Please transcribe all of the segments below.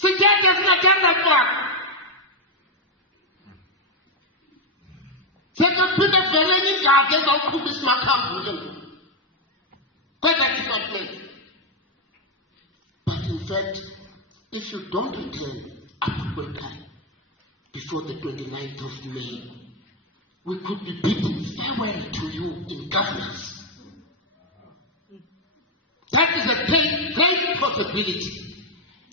Sithethe singathanda kwakhe. Sekaphinda vele ingadi ezawuqhuba isimakhambule kwezaa department. But in fact, if you don't return Africa before the 29th of May, we could be bidding farewell to you in governance. That is a great possibility.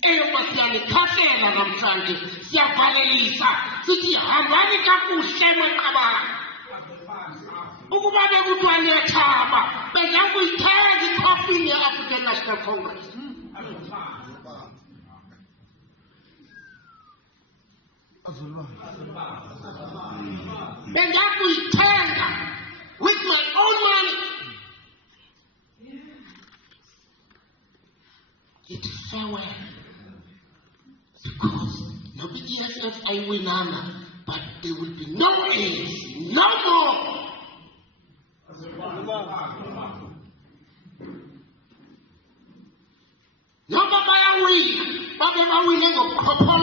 Eyokwasikhalela namhlanje siyavalelisa sithi hambani kakuhle maqabane. Ukuba bekuthiwa niyathaba bengakuyithenga icoffin ye-African National Congress. Bengakuyithenga with my own money. It is farewell. Because no BGSF I win, but there will be no AIDS, no more. No baya win, but they win a proper.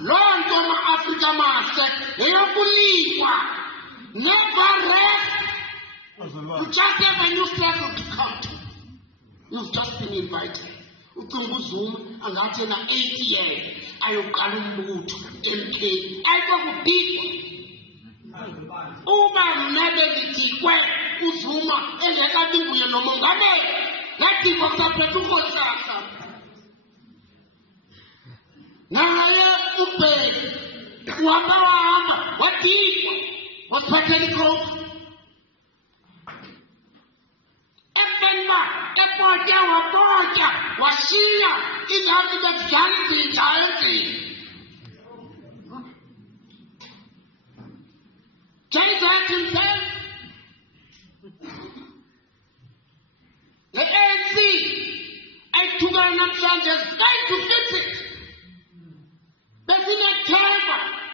Lord of Africa Master, they are believe. Never rest. You just have a new circle to come to. You've just been invited. Zoom and that's in 8 years. I got moved MK. I got big. Uba Nebedi, where Uzuma, and I got to be no more. That people are to go. Now I have to pay. What did what Patrick Washia is having that giant. Giant himself. The ANC, I took an option just trying to fix it.